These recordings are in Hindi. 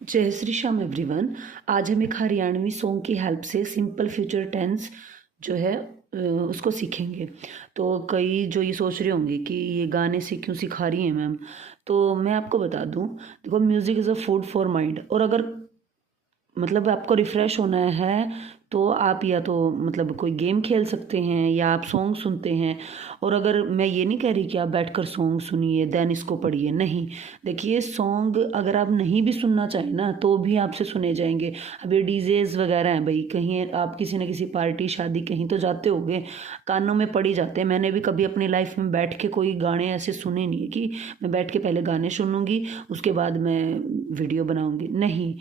जय श्री श्याम एवरीवन। आज हम एक हरियाणवी सॉन्ग की हेल्प से सिंपल फ्यूचर टेंस जो है उसको सीखेंगे। तो कई जो ये सोच रहे होंगे कि ये गाने से क्यों सिखा रही हैं मैम, तो मैं आपको बता दूं। देखो, music is a food for mind. और अगर मतलब आपको रिफ़्रेश होना है तो आप या तो मतलब कोई गेम खेल सकते हैं या आप सॉन्ग सुनते हैं। और अगर मैं ये नहीं कह रही कि आप बैठकर सॉन्ग सुनिए देन इसको पढ़िए, नहीं। देखिए, सॉन्ग अगर आप नहीं भी सुनना चाहें ना तो भी आपसे सुने जाएंगे। अब ये डीजेज़ वगैरह हैं भाई, कहीं आप किसी न किसी पार्टी शादी कहीं तो जाते होंगे, कानों में पड़ ही जाते हैं। मैंने भी कभी अपनी लाइफ में बैठ के कोई गाने ऐसे सुने नहीं है कि मैं बैठ के पहले गाने सुनूंगी उसके बाद मैं वीडियो बनाऊंगी, नहीं।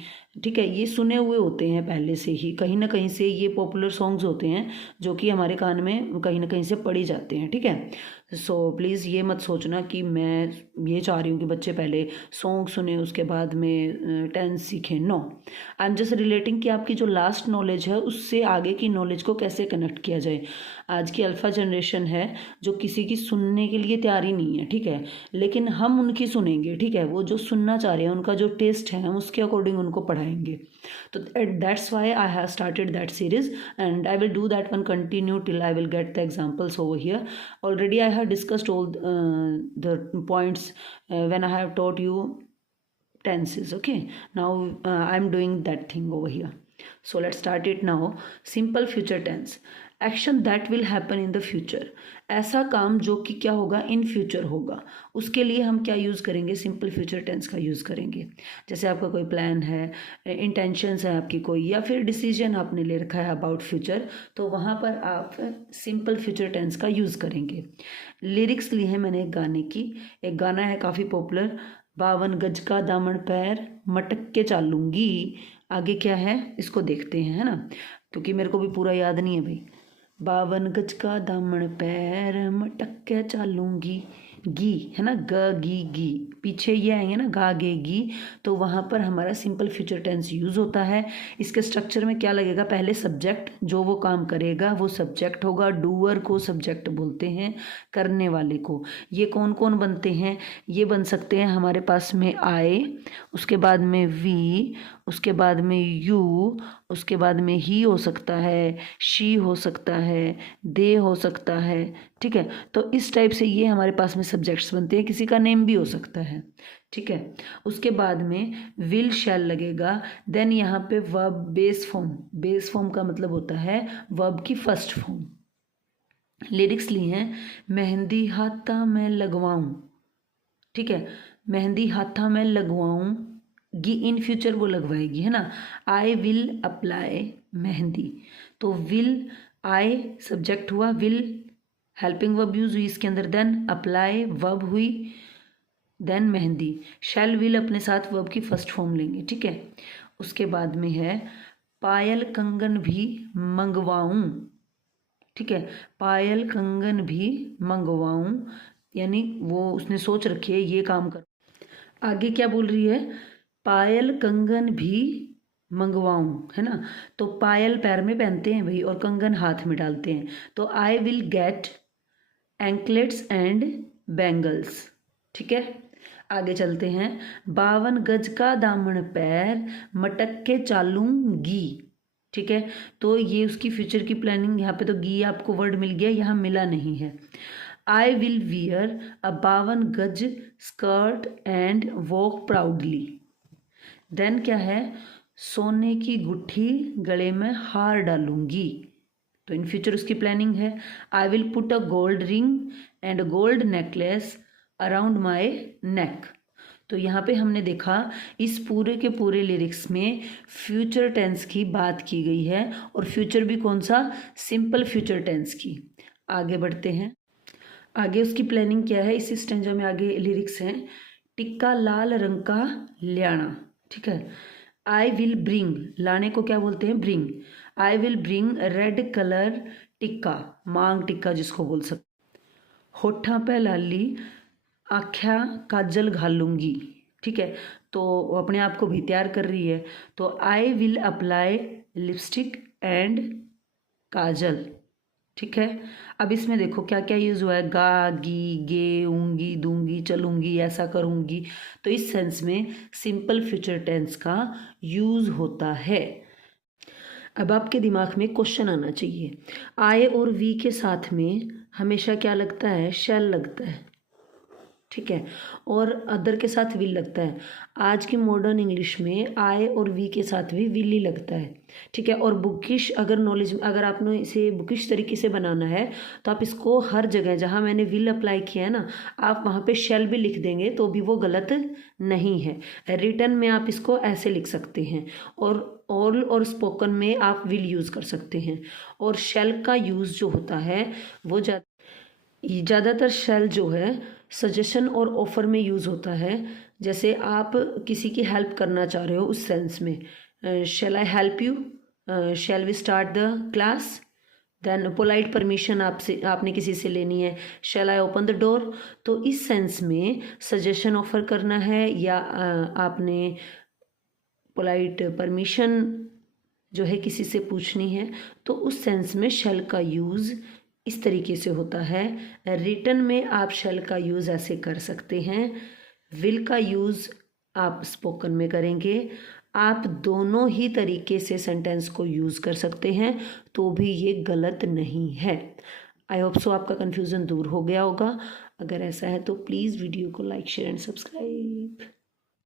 ठीक है, ये सुने हुए होते हैं पहले से ही, कहीं ना कहीं से ये पॉपुलर सॉन्ग्स होते हैं जो कि हमारे कान में कहीं ना कहीं से पड़ ही जाते हैं। ठीक है, सो प्लीज़ ये मत सोचना कि मैं ये चाह रही हूँ कि बच्चे पहले सॉन्ग सुने उसके बाद में टेंस सीखें। No, I am just relating कि आपकी जो लास्ट नॉलेज है उससे आगे की नॉलेज को कैसे कनेक्ट किया जाए। आज की अल्फ़ा जनरेशन है जो किसी की सुनने के लिए तैयार ही नहीं है। ठीक है, लेकिन हम उनकी सुनेंगे। ठीक है, वो जो सुनना चाह रहे हैं उनका जो टेस्ट है हम उसके अकॉर्डिंग उनको पढ़ाएंगे। तो that's why I have started that series and I will do that one continue till I will get the examples over here. Already I have discussed all the points when I have taught you tenses. Okay, now I'm doing that thing over here. So let's start it now. Simple future tense, action that will happen in the future. ऐसा काम जो कि क्या होगा, इन फ्यूचर होगा। उसके लिए हम क्या यूज़ करेंगे, सिंपल फ्यूचर टेंस का यूज़ करेंगे। जैसे आपका कोई प्लान है, इंटेंशंस है आपकी कोई, या फिर डिसीजन आपने ले रखा है अबाउट फ्यूचर, तो वहाँ पर आप सिंपल फ्यूचर टेंस का यूज़ करेंगे। लिरिक्स ली है मैंने एक गाने की। एक गाना है काफ़ी पॉपुलर, 52 गज का दामन पैर मटक के चालूंगी। आगे क्या है इसको देखते हैं, है ना, क्योंकि मेरे को भी पूरा याद नहीं है भाई। 52 गज का दामन पैर मटक के चालूंगी, गी है ना, ग गी गी, पीछे ये आएंगे ना गा गे गी, तो वहाँ पर हमारा सिंपल फ्यूचर टेंस यूज़ होता है। इसके स्ट्रक्चर में क्या लगेगा, पहले सब्जेक्ट, जो वो काम करेगा वो सब्जेक्ट होगा। डूअर को सब्जेक्ट बोलते हैं, करने वाले को। ये कौन कौन बनते हैं, ये बन सकते हैं हमारे पास में आई, उसके बाद में वी, उसके बाद में यू, उसके बाद में ही हो सकता है, शी हो सकता है, दे हो सकता है। ठीक है, तो इस टाइप से ये हमारे पास में सब्जेक्ट्स बनते हैं। किसी का नेम भी हो सकता है। ठीक है, उसके बाद में विल शैल लगेगा। देन यहाँ पे verb base form, base form का मतलब होता है वर्ब की फर्स्ट फॉर्म। लिरिक्स ली हैं, मेहंदी हाथा में लगवाऊं। ठीक है, मेहंदी हाथा में लगवाऊं गी, इन फ्यूचर वो लगवाएगी, है ना। आई विल अप्लाई मेहंदी, तो विल, आई सब्जेक्ट हुआ, विल हेल्पिंग वर्ब यूज हुई इसके अंदर, देन अप्लाई वर्ब हुई, देन मेहंदी। शैल विल अपने साथ वर्ब की फर्स्ट फॉर्म लेंगे। ठीक है, उसके बाद में है पायल कंगन भी मंगवाऊं। ठीक है, पायल कंगन भी मंगवाऊं, यानी वो उसने सोच रखी है ये काम कर। आगे क्या बोल रही है, पायल कंगन भी मंगवाऊं, है ना। तो पायल पैर में पहनते हैं भाई और कंगन हाथ में डालते हैं, तो I will get anklets and bangles. ठीक है, आगे चलते हैं। 52 गज का दामन पैर मटक के चालूंगी। ठीक है, तो ये उसकी फ्यूचर की प्लानिंग, यहाँ पे तो गी आपको वर्ड मिल गया, यहाँ मिला नहीं है। आई विल वियर अ 52 गज skirt and walk proudly. Then क्या है, सोने की गुट्ठी गले में हार डालूंगी, तो इन फ्यूचर उसकी प्लानिंग है। I will put a gold ring and gold necklace around my neck. तो यहाँ पे हमने देखा इस पूरे के पूरे लिरिक्स में फ्यूचर टेंस की बात की गई है, और फ्यूचर भी कौन सा, सिंपल फ्यूचर टेंस की। आगे बढ़ते हैं, आगे उसकी प्लानिंग क्या है, इसी स्टेंजा में आगे लिरिक्स हैं। टिक्का लाल रंग का ल्याना। ठीक है, आई विल ब्रिंग, लाने को क्या बोलते हैं, bring. I will bring red colour tikka, मांग टिक्का जिसको बोल सकते। होठा पे लाली आख्या काजल घालूंगी। ठीक है, तो वो अपने आप को भी तैयार कर रही है, तो I will apply lipstick and kajal. ठीक है, अब इसमें देखो क्या क्या यूज़ हुआ है, गा गी गे ऊंगी दूंगी चलूँगी, ऐसा करूँगी। तो इस सेंस में सिंपल फ्यूचर टेंस का यूज़ होता है। अब आपके दिमाग में क्वेश्चन आना चाहिए, आए और वी के साथ में हमेशा क्या लगता है? शैल लगता है, ठीक है, और अदर के साथ विल लगता है। आज की मॉडर्न इंग्लिश में आए और वी के साथ भी विल ही लगता है, ठीक है। और बुकिश अगर नॉलेज, अगर आपने इसे बुकिश तरीके से बनाना है तो आप इसको हर जगह जहाँ मैंने विल अप्लाई किया है ना, आप वहाँ पे शैल भी लिख देंगे तो भी वो गलत नहीं है। रिटन में आप इसको ऐसे लिख सकते हैं, और ऑल और स्पोकन में आप विल यूज़ कर सकते हैं। और शैल का यूज़ जो होता है वो ज़्यादातर शैल जो है सजेशन और ऑफर में यूज़ होता है। जैसे आप किसी की हेल्प करना चाह रहे हो उस सेंस में, shall I help you, shall we start the class. Then polite permission आपने किसी से लेनी है, shall I open the door. तो इस सेंस में सजेशन ऑफर करना है या आपने पोलाइट परमिशन जो है किसी से पूछनी है, तो उस सेंस में शैल का यूज़ इस तरीके से होता है। रिटन में आप शैल का यूज़ ऐसे कर सकते हैं, विल का यूज़ आप स्पोकन में करेंगे। आप दोनों ही तरीके से सेंटेंस को यूज़ कर सकते हैं, तो भी ये गलत नहीं है। आई होप सो आपका कन्फ्यूज़न दूर हो गया होगा। अगर ऐसा है तो प्लीज़ वीडियो को लाइक, शेयर एंड सब्सक्राइब।